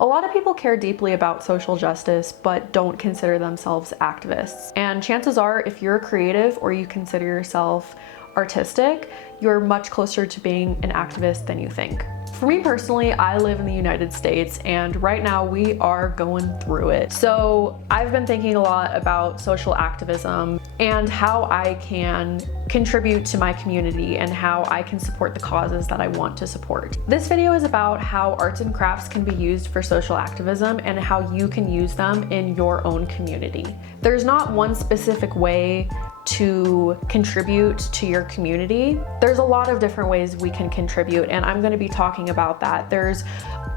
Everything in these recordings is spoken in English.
A lot of people care deeply about social justice, but don't consider themselves activists. And chances are, if you're a creative or you consider yourself artistic, you're much closer to being an activist than you think. For me personally, I live in the United States, and right now we are going through it. So I've been thinking a lot about social activism and how I can contribute to my community and how I can support the causes that I want to support. This video is about how arts and crafts can be used for social activism and how you can use them in your own community. There's not one specific way to contribute to your community. There's a lot of different ways we can contribute, and I'm going to be talking about that. There's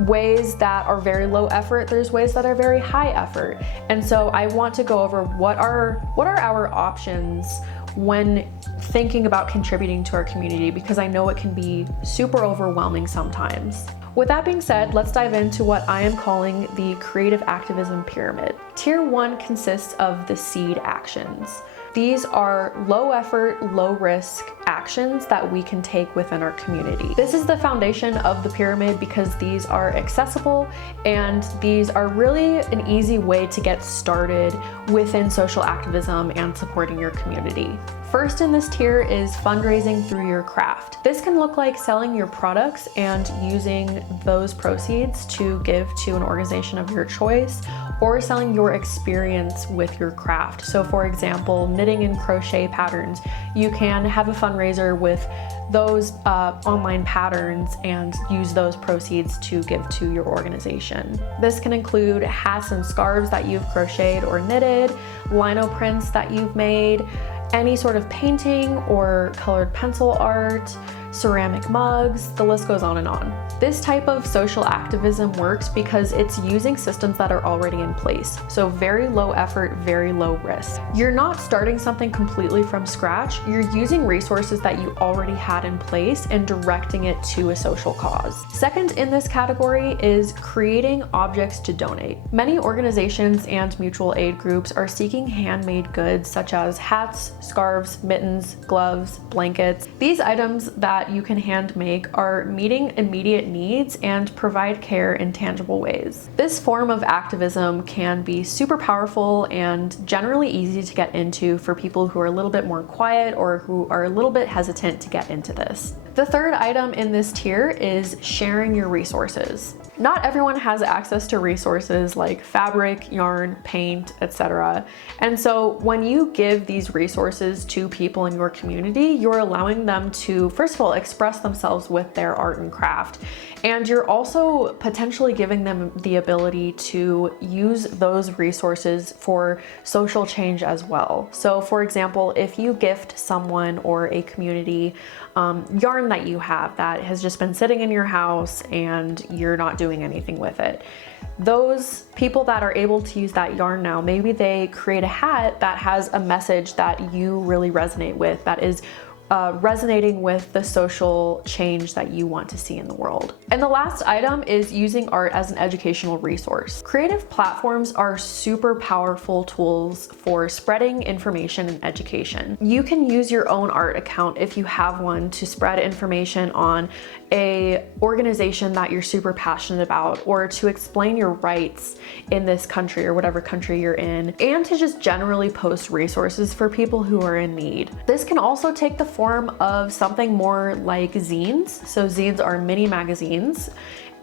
ways that are very low effort, there's ways that are very high effort. And so I want to go over what are our options when thinking about contributing to our community, because I know it can be super overwhelming sometimes. With that being said, let's dive into what I am calling the Creative Activism Pyramid. Tier 1 consists of the seed actions. These are low effort, low risk actions that we can take within our community. This is the foundation of the pyramid because these are accessible and these are really an easy way to get started within social activism and supporting your community. First in this tier is fundraising through your craft. This can look like selling your products and using those proceeds to give to an organization of your choice, or selling your experience with your craft. So for example, knitting and crochet patterns, you can have a fundraiser with those online patterns and use those proceeds to give to your organization. This can include hats and scarves that you've crocheted or knitted, lino prints that you've made, any sort of painting or colored pencil art, ceramic mugs, the list goes on and on. This type of social activism works because it's using systems that are already in place. So very low effort, very low risk. You're not starting something completely from scratch. You're using resources that you already had in place and directing it to a social cause. Second in this category is creating objects to donate. Many organizations and mutual aid groups are seeking handmade goods such as hats, scarves, mittens, gloves, blankets. These items that you can hand make are meeting immediate needs and provide care in tangible ways. This form of activism can be super powerful and generally easy to get into for people who are a little bit more quiet or who are a little bit hesitant to get into this. The third item in this tier is sharing your resources. Not everyone has access to resources like fabric, yarn, paint, etc. And so when you give these resources to people in your community, you're allowing them to, first of all, express themselves with their art and craft. And you're also potentially giving them the ability to use those resources for social change as well. So for example, if you gift someone or a community yarn that you have that has just been sitting in your house and you're not doing anything with it, those people that are able to use that yarn now, maybe they create a hat that has a message that you really resonate with, that is resonating with the social change that you want to see in the world. And the last item is using art as an educational resource. Creative platforms are super powerful tools for spreading information and education. You can use your own art account if you have one to spread information on a organization that you're super passionate about, or to explain your rights in this country or whatever country you're in, and to just generally post resources for people who are in need. This can also take the form of something more like zines. So zines are mini magazines.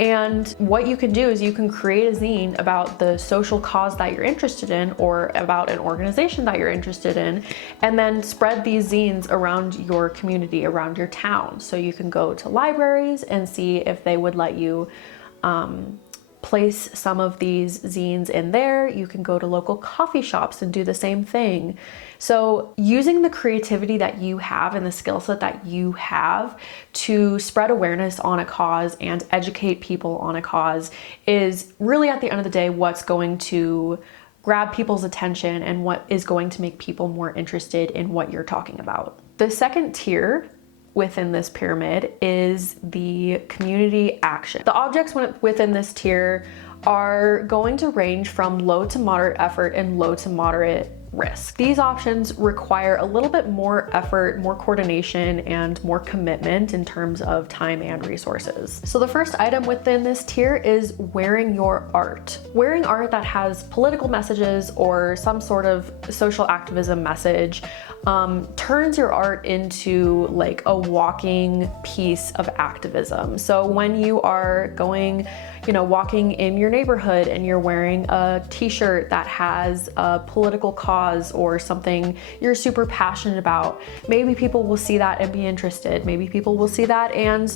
And what you can do is you can create a zine about the social cause that you're interested in or about an organization that you're interested in, and then spread these zines around your community, around your town. So you can go to libraries and see if they would let you place some of these zines in there. You can go to local coffee shops and do the same thing. So using the creativity that you have and the skill set that you have to spread awareness on a cause and educate people on a cause is really, at the end of the day, what's going to grab people's attention and what is going to make people more interested in what you're talking about. The second tier within this pyramid is the community action. The objects within this tier are going to range from low to moderate effort and low to moderate risk. These options require a little bit more effort, more coordination, and more commitment in terms of time and resources. So the first item within this tier is wearing your art. Wearing art that has political messages or some sort of social activism message turns your art into like a walking piece of activism. So when you are going, walking in your neighborhood and you're wearing a t-shirt that has a political cause or something you're super passionate about, maybe people will see that and be interested. Maybe people will see that and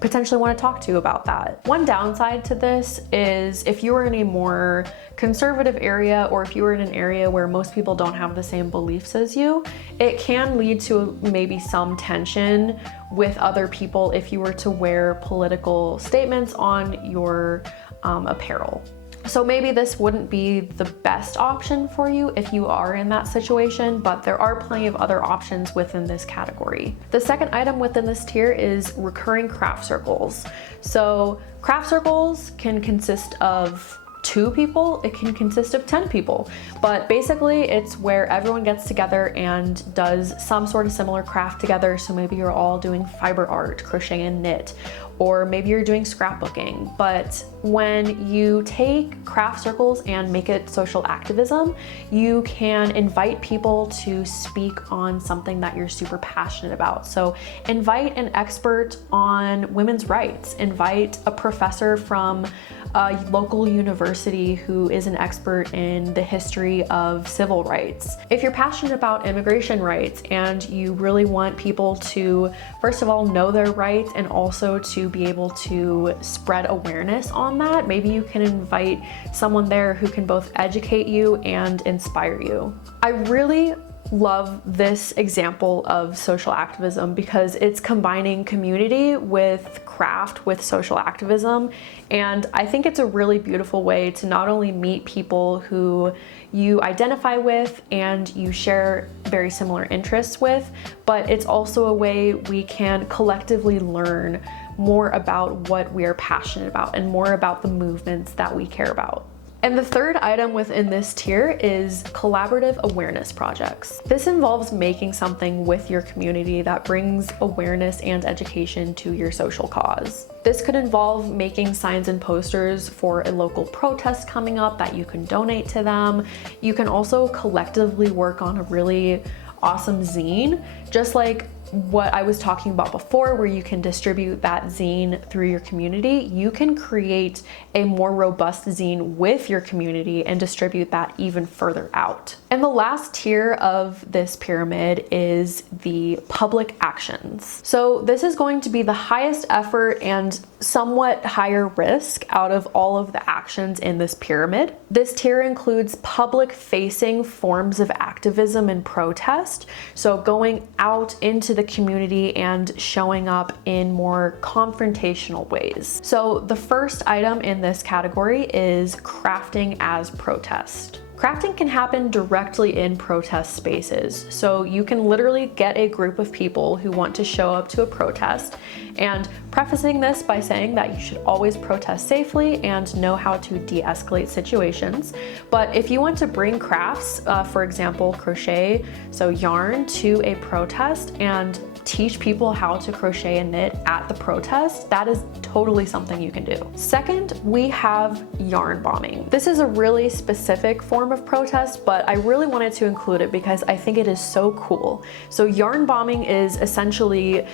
potentially want to talk to you about that. One downside to this is if you are in a more conservative area, or if you are in an area where most people don't have the same beliefs as you, it can lead to maybe some tension with other people if you were to wear political statements on your apparel. So maybe this wouldn't be the best option for you if you are in that situation, but there are plenty of other options within this category. The second item within this tier is recurring craft circles. So craft circles can consist of 2 people, it can consist of 10 people, but basically it's where everyone gets together and does some sort of similar craft together. So maybe you're all doing fiber art, crochet and knit, or maybe you're doing scrapbooking. But when you take craft circles and make it social activism, you can invite people to speak on something that you're super passionate about. So invite an expert on women's rights, invite a professor from a local university who is an expert in the history of civil rights. If you're passionate about immigration rights and you really want people to, first of all, know their rights and also to be able to spread awareness on that, maybe you can invite someone there who can both educate you and inspire you. I really love this example of social activism because it's combining community with craft with social activism, and I think it's a really beautiful way to not only meet people who you identify with and you share very similar interests with, but it's also a way we can collectively learn more about what we are passionate about and more about the movements that we care about. And the third item within this tier is collaborative awareness projects. This involves making something with your community that brings awareness and education to your social cause. This could involve making signs and posters for a local protest coming up that you can donate to them. You can also collectively work on a really awesome zine, just like what I was talking about before, where you can distribute that zine through your community. You can create a more robust zine with your community and distribute that even further out. And the last tier of this pyramid is the public actions. So this is going to be the highest effort and somewhat higher risk out of all of the actions in this pyramid. This tier includes public-facing forms of activism and protest, so going out into the community and showing up in more confrontational ways. So the first item in this category is crafting as protest. Crafting can happen directly in protest spaces. So you can literally get a group of people who want to show up to a protest, and prefacing this by saying that you should always protest safely and know how to de-escalate situations. But if you want to bring crafts, for example, crochet, so yarn, to a protest and teach people how to crochet and knit at the protest, that is totally something you can do. Second, we have yarn bombing. This is a really specific form of protest, but I really wanted to include it because I think it is so cool. So yarn bombing is essentially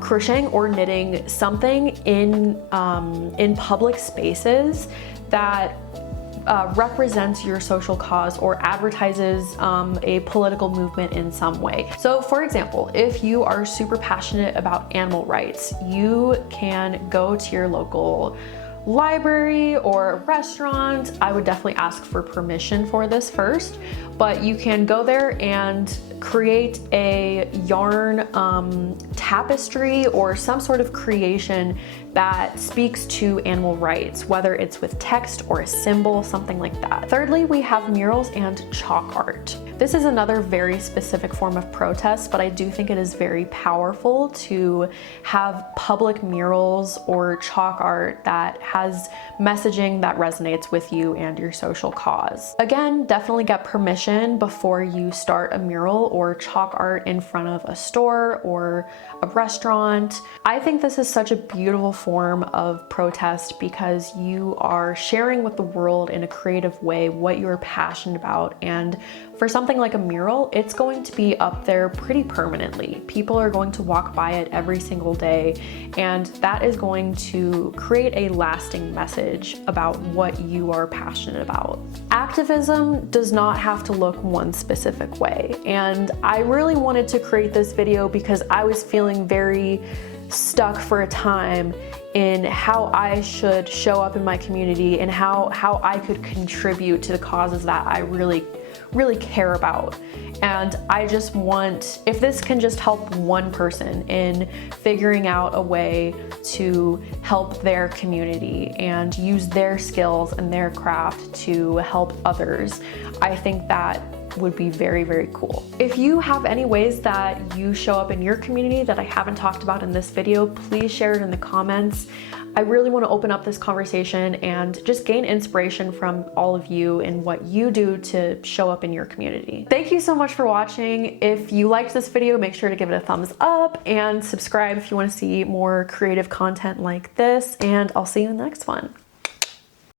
crocheting or knitting something in public spaces that represents your social cause or advertises a political movement in some way. So for example, if you are super passionate about animal rights, you can go to your local library or restaurant. I would definitely ask for permission for this first, but you can go there and create a yarn tapestry or some sort of creation that speaks to animal rights, whether it's with text or a symbol, something like that. Thirdly, we have murals and chalk art. This is another very specific form of protest, but I do think it is very powerful to have public murals or chalk art that has messaging that resonates with you and your social cause. Again, definitely get permission before you start a mural or chalk art in front of a store or a restaurant. I think this is such a beautiful form of protest because you are sharing with the world in a creative way what you're passionate about, and for something like a mural, it's going to be up there pretty permanently. People are going to walk by it every single day, and that is going to create a lasting message about what you are passionate about. Activism does not have to look one specific way, and I really wanted to create this video because I was feeling very stuck for a time in how I should show up in my community and how I could contribute to the causes that I really care about. And I just want, if this can just help one person in figuring out a way to help their community and use their skills and their craft to help others, I think that would be very, very cool. If you have any ways that you show up in your community that I haven't talked about in this video, please share it in the comments. I really want to open up this conversation and just gain inspiration from all of you and what you do to show up in your community. Thank you so much for watching. If you liked this video, make sure to give it a thumbs up and subscribe if you want to see more creative content like this, and I'll see you in the next one.